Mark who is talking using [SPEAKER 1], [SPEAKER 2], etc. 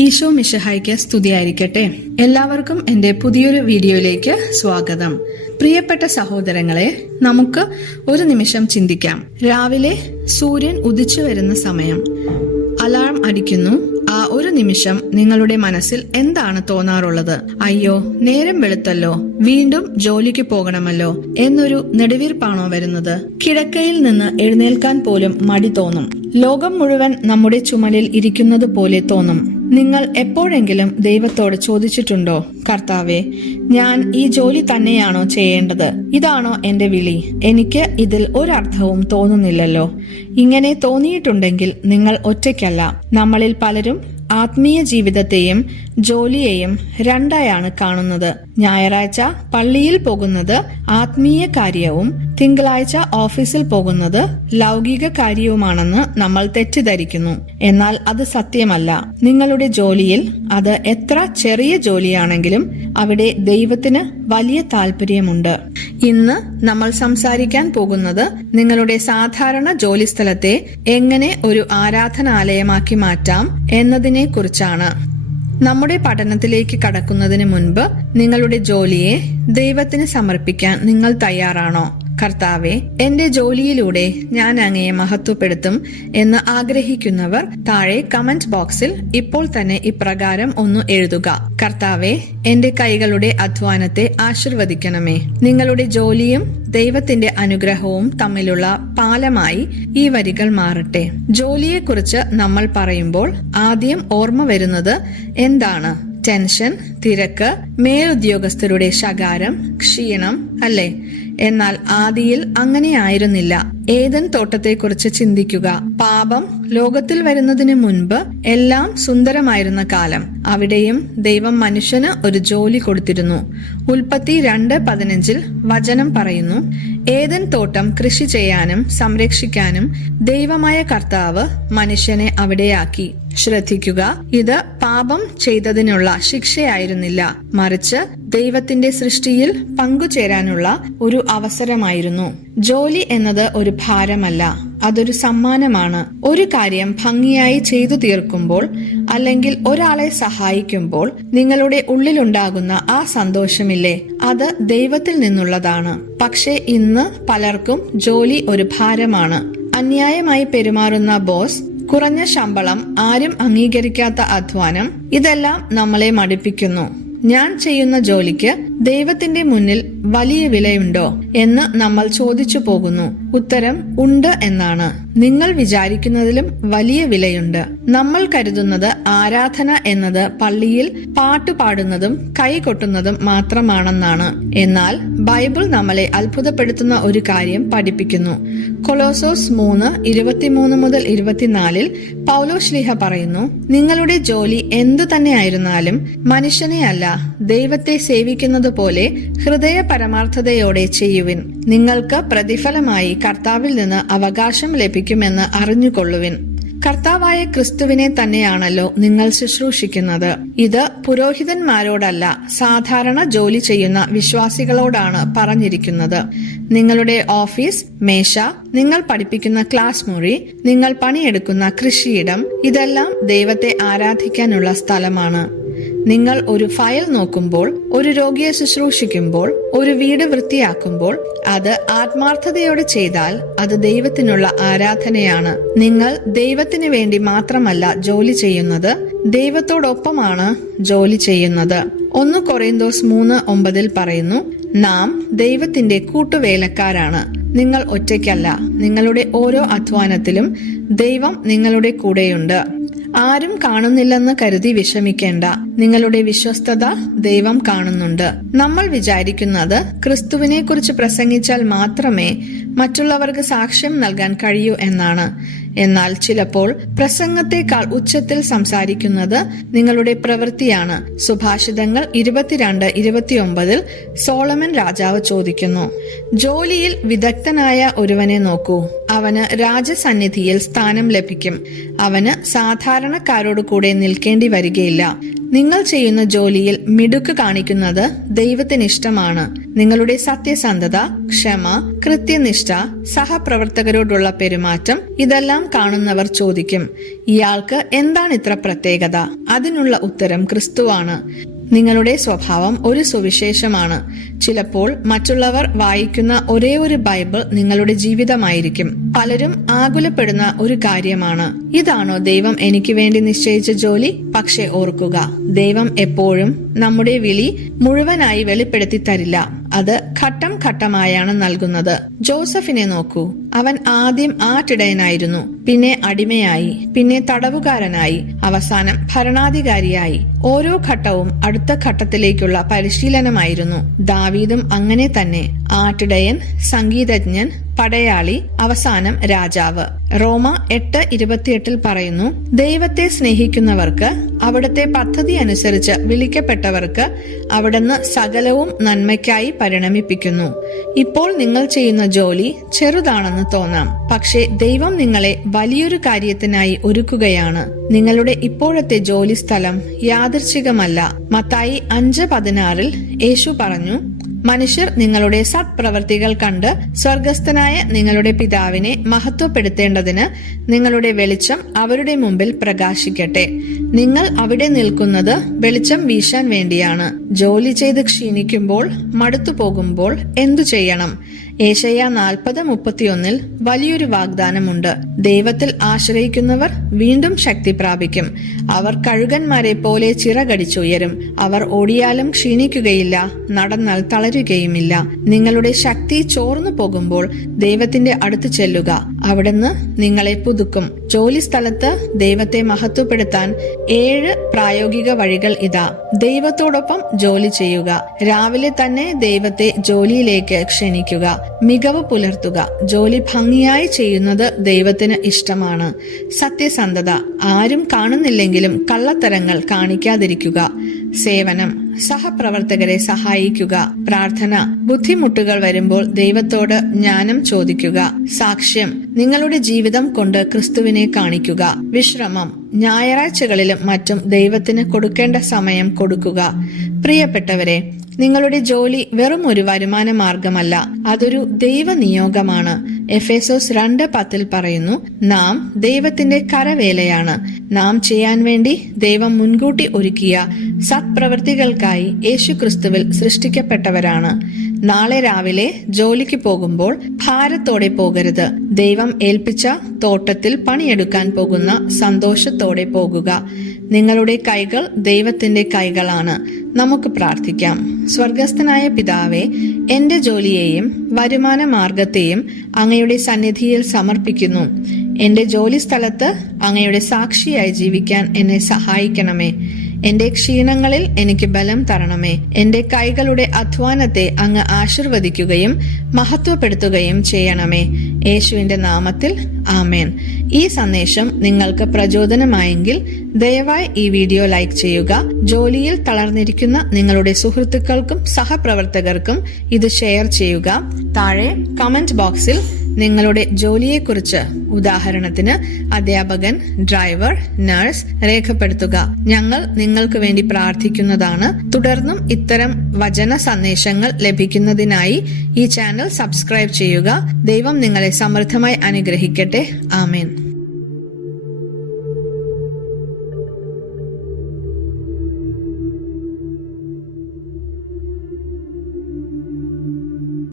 [SPEAKER 1] ഈശോ മിഷഹായിക്ക് സ്തുതിയായിരിക്കട്ടെ. എല്ലാവർക്കും എന്റെ പുതിയൊരു വീഡിയോയിലേക്ക് സ്വാഗതം. പ്രിയപ്പെട്ട സഹോദരങ്ങളെ നമുക്ക് ഒരു നിമിഷം ചിന്തിക്കാം. രാവിലെ സൂര്യൻ ഉദിച്ചു വരുന്ന സമയം. അലാറം അടിക്കുന്നു. ആ ഒരു നിമിഷം നിങ്ങളുടെ മനസ്സിൽ എന്താണ് തോന്നാറുള്ളത്? അയ്യോ നേരം വെളുത്തല്ലോ. വീണ്ടും ജോലിക്ക് പോകണമല്ലോ എന്നൊരു നെടുവീർപ്പാണോ വരുന്നത്? കിടക്കയിൽ നിന്ന് എഴുന്നേൽക്കാൻ പോലും മടി തോന്നും. ലോകം മുഴുവൻ നമ്മുടെ ചുമലിൽ ഇരിക്കുന്നത് പോലെ തോന്നും. നിങ്ങൾ എപ്പോഴെങ്കിലും ദൈവത്തോട് ചോദിച്ചിട്ടുണ്ടോ കർത്താവെ ഞാൻ ഈ ജോലി തന്നെയാണോ ചെയ്യേണ്ടത്? ഇതാണോ എന്റെ വിളി? എനിക്ക് ഇതിൽ ഒരർത്ഥവും തോന്നുന്നില്ലല്ലോ. ഇങ്ങനെ തോന്നിയിട്ടുണ്ടെങ്കിൽ നിങ്ങൾ ഒറ്റയ്ക്കല്ല. നമ്മളിൽ പലരും ആത്മീയ ജീവിതത്തെയും ജോലിയെയും രണ്ടായാണ് കാണുന്നത്. ഞായറാഴ്ച പള്ളിയിൽ പോകുന്നത് ആത്മീയ കാര്യവും തിങ്കളാഴ്ച ഓഫീസിൽ പോകുന്നത് ലൗകിക കാര്യവുമാണെന്ന് നമ്മൾ തെറ്റിദ്ധരിക്കുന്നു. എന്നാൽ അത് സത്യമല്ല. നിങ്ങളുടെ ജോലിയിൽ അത് എത്ര ചെറിയ ജോലിയാണെങ്കിലും അവിടെ ദൈവത്തിന് വലിയ താല്പര്യമുണ്ട് ഇന്ന് നമ്മൾ സംസാരിക്കാൻ പോകുന്നത് നിങ്ങളുടെ സാധാരണ ജോലിസ്ഥലത്തെ എങ്ങനെ ഒരു ആരാധനാലയമാക്കി മാറ്റാം എന്നതിനെ കുറിച്ചാണ് നമ്മുടെ പഠനത്തിലേക്ക് കടക്കുന്നതിന് മുൻപ് നിങ്ങളുടെ ജോലിയെ ദൈവത്തിന് സമർപ്പിക്കാൻ നിങ്ങൾ തയ്യാറാണോ? കർത്താവെ എന്റെ ജോലിയിലൂടെ ഞാൻ അങ്ങയെ മഹത്വപ്പെടുത്തും എന്ന് ആഗ്രഹിക്കുന്നവർ താഴെ കമന്റ് ബോക്സിൽ ഇപ്പോൾ തന്നെ ഇപ്രകാരം ഒന്ന് എഴുതുക. കർത്താവെ എന്റെ കൈകളുടെ അധ്വാനത്തെ ആശീർവദിക്കണമേ. നിങ്ങളുടെ ജോലിയും ദൈവത്തിന്റെ അനുഗ്രഹവും തമ്മിലുള്ള പാലമായി ഈ വരികൾ മാറട്ടെ. ജോലിയെക്കുറിച്ച് നമ്മൾ പറയുമ്പോൾ ആദ്യം ഓർമ്മ വരുന്നത് എന്താണ്? ടെൻഷൻ തിരക്ക് മേലുദ്യോഗസ്ഥരുടെ ശകാരം ക്ഷീണം അല്ലേ? എന്നാൽ ആദിയിൽ അങ്ങനെയായിരുന്നില്ല. ഏതൻ തോട്ടത്തെക്കുറിച്ച് ചിന്തിക്കുക. പാപം ലോകത്തിൽ വരുന്നതിന് മുൻപ് എല്ലാം സുന്ദരമായിരുന്ന കാലം. അവിടെയും ദൈവം മനുഷ്യന് ഒരു ജോലി കൊടുത്തിരുന്നു. ഉൽപ്പത്തി രണ്ട് പതിനഞ്ചിൽ വചനം പറയുന്നു ഏതൻ തോട്ടം കൃഷി ചെയ്യാനും സംരക്ഷിക്കാനും ദൈവമായ കർത്താവ് മനുഷ്യനെ അവിടെയാക്കി. ശ്രദ്ധിക്കുക ഇത് പാപം ചെയ്തതിനുള്ള ശിക്ഷയായിരുന്നില്ല. മറിച്ച് ദൈവത്തിന്റെ സൃഷ്ടിയിൽ പങ്കുചേരാനുള്ള ഒരു അവസരമായിരുന്നു. ജോലി എന്നത് ഒരു ഭാരമല്ല അതൊരു സമ്മാനമാണ്. ഒരു കാര്യം ഭംഗിയായി ചെയ്തു തീർക്കുമ്പോൾ അല്ലെങ്കിൽ ഒരാളെ സഹായിക്കുമ്പോൾ നിങ്ങളുടെ ഉള്ളിലുണ്ടാകുന്ന ആ സന്തോഷമില്ലേ? അത് ദൈവത്തിൽ നിന്നുള്ളതാണ്. പക്ഷേ ഇന്ന് പലർക്കും ജോലി ഒരു ഭാരമാണ്. അന്യായമായി പെരുമാറുന്ന ബോസ് കുറഞ്ഞ ശമ്പളം ആരും അംഗീകരിക്കാത്ത അധ്വാനം ഇതെല്ലാം നമ്മളെ മടുപ്പിക്കുന്നു. ഞാൻ ചെയ്യുന്ന ജോലിക്ക് ദൈവത്തിന്റെ മുന്നിൽ വലിയ വിലയുണ്ടോ എന്ന് നമ്മൾ ചോദിച്ചു പോകുന്നു. ഉത്തരം ഉണ്ട് എന്നാണ്. നിങ്ങൾ വിചാരിക്കുന്നതിലും വലിയ വിലയുണ്ട്. നമ്മൾ കരുതുന്നത് ആരാധന എന്നത് പള്ളിയിൽ പാട്ട് പാടുന്നതും കൈകൊട്ടുന്നതും മാത്രമാണെന്നാണ്. എന്നാൽ ബൈബിൾ നമ്മളെ അത്ഭുതപ്പെടുത്തുന്ന ഒരു കാര്യം പഠിപ്പിക്കുന്നു. കൊളോസോസ് മൂന്ന് ഇരുപത്തിമൂന്ന് മുതൽ ഇരുപത്തിനാലിൽ പൗലോ ശ്ലീഹ പറയുന്നു നിങ്ങളുടെ ജോലി എന്തു തന്നെയായിരുന്നാലും മനുഷ്യനെ അല്ല ദൈവത്തെ സേവിക്കുന്നത് പോലെ ഹൃദയ പരമാർത്ഥതയോടെ ചെയ്യുവിൻ. നിങ്ങൾക്ക് പ്രതിഫലമായി കർത്താവിൽ നിന്ന് അവകാശം ലഭിക്കുമെന്ന് അറിഞ്ഞുകൊള്ളുവിൻ. കർത്താവായ ക്രിസ്തുവിനെ തന്നെയാണല്ലോ നിങ്ങൾ ശുശ്രൂഷിക്കുന്നത്. ഇത് പുരോഹിതന്മാരോടല്ല സാധാരണ ജോലി ചെയ്യുന്ന വിശ്വാസികളോടാണ് പറഞ്ഞിരിക്കുന്നത്. നിങ്ങളുടെ ഓഫീസ് മേശ നിങ്ങൾ പഠിപ്പിക്കുന്ന ക്ലാസ് മുറി നിങ്ങൾ പണിയെടുക്കുന്ന കൃഷിയിടം ഇതെല്ലാം ദൈവത്തെ ആരാധിക്കാനുള്ള സ്ഥലമാണ്. നിങ്ങൾ ഒരു ഫയൽ നോക്കുമ്പോൾ ഒരു രോഗിയെ ശുശ്രൂഷിക്കുമ്പോൾ ഒരു വീട് വൃത്തിയാക്കുമ്പോൾ അത് ആത്മാർത്ഥതയോടെ ചെയ്താൽ അത് ദൈവത്തിനുള്ള ആരാധനയാണ്. നിങ്ങൾ ദൈവത്തിന് വേണ്ടി മാത്രമല്ല ജോലി ചെയ്യുന്നത് ദൈവത്തോടൊപ്പമാണ് ജോലി ചെയ്യുന്നത്. ഒന്ന് കൊറിന്തോസ് മൂന്ന് ഒമ്പതിൽ പറയുന്നു നാം ദൈവത്തിന്റെ കൂട്ടുവേലക്കാരാണ്. നിങ്ങൾ ഒറ്റയ്ക്കല്ല. നിങ്ങളുടെ ഓരോ അധ്വാനത്തിലും ദൈവം നിങ്ങളുടെ കൂടെയുണ്ട്. ആരും കാണുന്നില്ലെന്ന് കരുതി വിഷമിക്കേണ്ട. നിങ്ങളുടെ വിശ്വസ്തത ദൈവം കാണുന്നുണ്ട്. നമ്മൾ വിചാരിക്കുന്നത് ക്രിസ്തുവിനെ കുറിച്ച് പ്രസംഗിച്ചാൽ മാത്രമേ മറ്റുള്ളവർക്ക് സാക്ഷ്യം നൽകാൻ കഴിയൂ എന്നാണ്. എന്നാൽ ചിലപ്പോൾ പ്രസംഗത്തെക്കാൾ ഉച്ചത്തിൽ സംസാരിക്കുന്നത് നിങ്ങളുടെ പ്രവൃത്തിയാണ്. സുഭാഷിതങ്ങൾ ഇരുപത്തിരണ്ട് ഇരുപത്തിയൊമ്പതിൽ സോളമൻ രാജാവ് ചോദിക്കുന്നു ജോലിയിൽ വിദഗ്ധനായ ഒരുവനെ നോക്കൂ. അവന് രാജസന്നിധിയിൽ സ്ഥാനം ലഭിക്കും. അവന് സാധാരണക്കാരോട് കൂടെ നിൽക്കേണ്ടി വരികയില്ല. നിങ്ങൾ ചെയ്യുന്ന ജോലിയിൽ മിടുക്ക് കാണിക്കുന്നത് ദൈവത്തിന് ഇഷ്ടമാണ് നിങ്ങളുടെ സത്യസന്ധത ക്ഷമ കൃത്യനിഷ്ഠ സഹപ്രവർത്തകരോടുള്ള പെരുമാറ്റം ഇതെല്ലാം കാണുന്നവർ ചോദിക്കും ഇയാൾക്ക് എന്താണ് ഇത്ര പ്രത്യേകത? അതിനുള്ള ഉത്തരം ക്രിസ്തുവാണ്. നിങ്ങളുടെ സ്വഭാവം ഒരു സുവിശേഷമാണ്. ചിലപ്പോൾ മറ്റുള്ളവർ വായിക്കുന്ന ഒരേ ഒരു ബൈബിൾ നിങ്ങളുടെ ജീവിതമായിരിക്കും. പലരും ആകുലപ്പെടുന്ന ഒരു കാര്യമാണ്. ഇതാണോ ദൈവം എനിക്ക് വേണ്ടി നിശ്ചയിച്ച ജോലി? പക്ഷെ ഓർക്കുക ദൈവം എപ്പോഴും നമ്മുടെ വിളി മുഴുവനായി വെളിപ്പെടുത്തി തരില്ല. അത് ഘട്ടം ഘട്ടമായാണ് നൽകുന്നത്. ജോസഫിനെ നോക്കൂ. അവൻ ആദ്യം ആട്ടിടയനായിരുന്നു. പിന്നെ അടിമയായി. പിന്നെ തടവുകാരനായി. അവസാനം ഭരണാധികാരിയായി. ഓരോ ഘട്ടവും അടുത്ത ഘട്ടത്തിലേക്കുള്ള പരിശീലനമായിരുന്നു. ദാവീദും അങ്ങനെ തന്നെ. ആട്ടിടയൻ സംഗീതജ്ഞൻ പടയാളി അവസാനം രാജാവ്. റോമ എട്ട് ഇരുപത്തിയെട്ടിൽ പറയുന്നു ദൈവത്തെ സ്നേഹിക്കുന്നവർക്ക് അവിടുത്തെ പദ്ധതി അനുസരിച്ച് വിളിക്കപ്പെട്ടവർക്ക് അവിടുന്ന് സകലവും നന്മയ്ക്കായി പരിണമിപ്പിക്കുന്നു ഇപ്പോൾ നിങ്ങൾ ചെയ്യുന്ന ജോലി ചെറുതാണെന്ന് തോന്നാം. പക്ഷേ ദൈവം നിങ്ങളെ വലിയൊരു കാര്യത്തിനായി ഒരുക്കുകയാണ്. നിങ്ങളുടെ ഇപ്പോഴത്തെ ജോലി സ്ഥലം യാദൃച്ഛികമല്ല മത്തായി അഞ്ച് പതിനാറിൽ യേശു പറഞ്ഞു മനുഷ്യർ നിങ്ങളുടെ സത്പ്രവർത്തികൾ കണ്ട് സ്വർഗസ്ഥനായ നിങ്ങളുടെ പിതാവിനെ മഹത്വപ്പെടുത്തേണ്ടതിന് നിങ്ങളുടെ വെളിച്ചം അവരുടെ മുമ്പിൽ പ്രകാശിക്കട്ടെ. നിങ്ങൾ അവിടെ നിൽക്കുന്നത് വെളിച്ചം വീശാൻ വേണ്ടിയാണ്. ജോലി ചെയ്ത് ക്ഷീണിക്കുമ്പോൾ മടുത്തു പോകുമ്പോൾ എന്തു ചെയ്യണം? ഏഷയ നാൽപ്പത് മുപ്പത്തിയൊന്നിൽ വലിയൊരു വാഗ്ദാനമുണ്ട്. ദൈവത്തിൽ ആശ്രയിക്കുന്നവർ വീണ്ടും ശക്തി പ്രാപിക്കും. അവർ കഴുകന്മാരെ പോലെ ചിറകടിച്ചുയരും. അവർ ഓടിയാലും ക്ഷീണിക്കുകയില്ല നടന്നാൽ തളരുകയുമില്ല. നിങ്ങളുടെ ശക്തി ചോർന്നു പോകുമ്പോൾ ദൈവത്തിന്റെ അടുത്ത് ചെല്ലുക. അവിടുന്ന് നിങ്ങളെ പുതുക്കും. ജോലി സ്ഥലത്ത് ദൈവത്തെ മഹത്വപ്പെടുത്താൻ ഏഴ് പ്രായോഗിക വഴികൾ ഇതാ. ദൈവത്തോടൊപ്പം ജോലി ചെയ്യുക. രാവിലെ തന്നെ ദൈവത്തെ ജോലിയിലേക്ക് ക്ഷണിക്കുക. മികവ് പുലർത്തുക. ജോലി ഭംഗിയായി ചെയ്യുന്നത് ദൈവത്തിന് ഇഷ്ടമാണ്. സത്യസന്ധത. ആരും കാണുന്നില്ലെങ്കിലും കള്ളത്തരങ്ങൾ കാണിക്കാതിരിക്കുക. സേവനം. സഹപ്രവർത്തകരെ സഹായിക്കുക. പ്രാർത്ഥന. ബുദ്ധിമുട്ടുകൾ വരുമ്പോൾ ദൈവത്തോട് ജ്ഞാനം ചോദിക്കുക. സാക്ഷ്യം. നിങ്ങളുടെ ജീവിതം കൊണ്ട് ക്രിസ്തുവിനെ കാണിക്കുക. വിശ്രമം. ഞായറാഴ്ചകളിലും മറ്റും ദൈവത്തിന് കൊടുക്കേണ്ട സമയം കൊടുക്കുക. പ്രിയപ്പെട്ടവരെ നിങ്ങളുടെ ജോലി വെറും ഒരു വരുമാന മാർഗമല്ല. അതൊരു ദൈവ നിയോഗമാണ് എഫേസോസ് രണ്ട് പത്തിൽ പറയുന്നു നാം ദൈവത്തിന്റെ കരവേലയാണ്. നാം ചെയ്യാൻ വേണ്ടി ദൈവം മുൻകൂട്ടി ഒരുക്കിയ സത്പ്രവൃത്തികൾക്കായി യേശു ക്രിസ്തുവിൽ സൃഷ്ടിക്കപ്പെട്ടവരാണ്. നാളെ രാവിലെ ജോലിക്ക് പോകുമ്പോൾ ഭാരത്തോടെ പോകരുത്. ദൈവം ഏൽപ്പിച്ച തോട്ടത്തിൽ പണിയെടുക്കാൻ പോകുന്ന സന്തോഷത്തോടെ പോകുക. നിങ്ങളുടെ കൈകൾ ദൈവത്തിന്റെ കൈകളാണ്. നമുക്ക് പ്രാർത്ഥിക്കാം. സ്വർഗസ്ഥനായ പിതാവെ എന്റെ ജോലിയെയും വരുമാന മാർഗത്തെയും അങ്ങയുടെ സന്നിധിയിൽ സമർപ്പിക്കുന്നു. എന്റെ ജോലി സ്ഥലത്ത് അങ്ങയുടെ സാക്ഷിയായി ജീവിക്കാൻ എന്നെ സഹായിക്കണമേ. എന്റെ ക്ഷീണങ്ങളിൽ എനിക്ക് ബലം തരണമേ. എന്റെ കൈകളുടെ അധ്വാനത്തെ അങ്ങ് ആശീർവദിക്കുകയും മഹത്വപ്പെടുത്തുകയും ചെയ്യണമേ. യേശുവിന്റെ നാമത്തിൽ ആമേൻ. ഈ സന്ദേശം നിങ്ങൾക്ക് പ്രചോദനമായെങ്കിൽ ദയവായി ഈ വീഡിയോ ലൈക്ക് ചെയ്യുക. ജോലിയിൽ തളർന്നിരിക്കുന്ന നിങ്ങളുടെ സുഹൃത്തുക്കൾക്കും സഹപ്രവർത്തകർക്കും ഇത് ഷെയർ ചെയ്യുക. താഴെ കമന്റ് ബോക്സിൽ നിങ്ങളുടെ ജോലിയെക്കുറിച്ച് ഉദാഹരണത്തിന് അധ്യാപകൻ ഡ്രൈവർ നഴ്സ് രേഖപ്പെടുത്തുക. ഞങ്ങൾ നിങ്ങൾക്ക് വേണ്ടി പ്രാർത്ഥിക്കുന്നതാണ്. തുടർന്നും ഇത്തരം വചന സന്ദേശങ്ങൾ ലഭിക്കുന്നതിനായി ഈ ചാനൽ സബ്സ്ക്രൈബ് ചെയ്യുക. ദൈവം നിങ്ങളെ സമൃദ്ധമായി അനുഗ്രഹിക്കട്ടെ. ആമേൻ.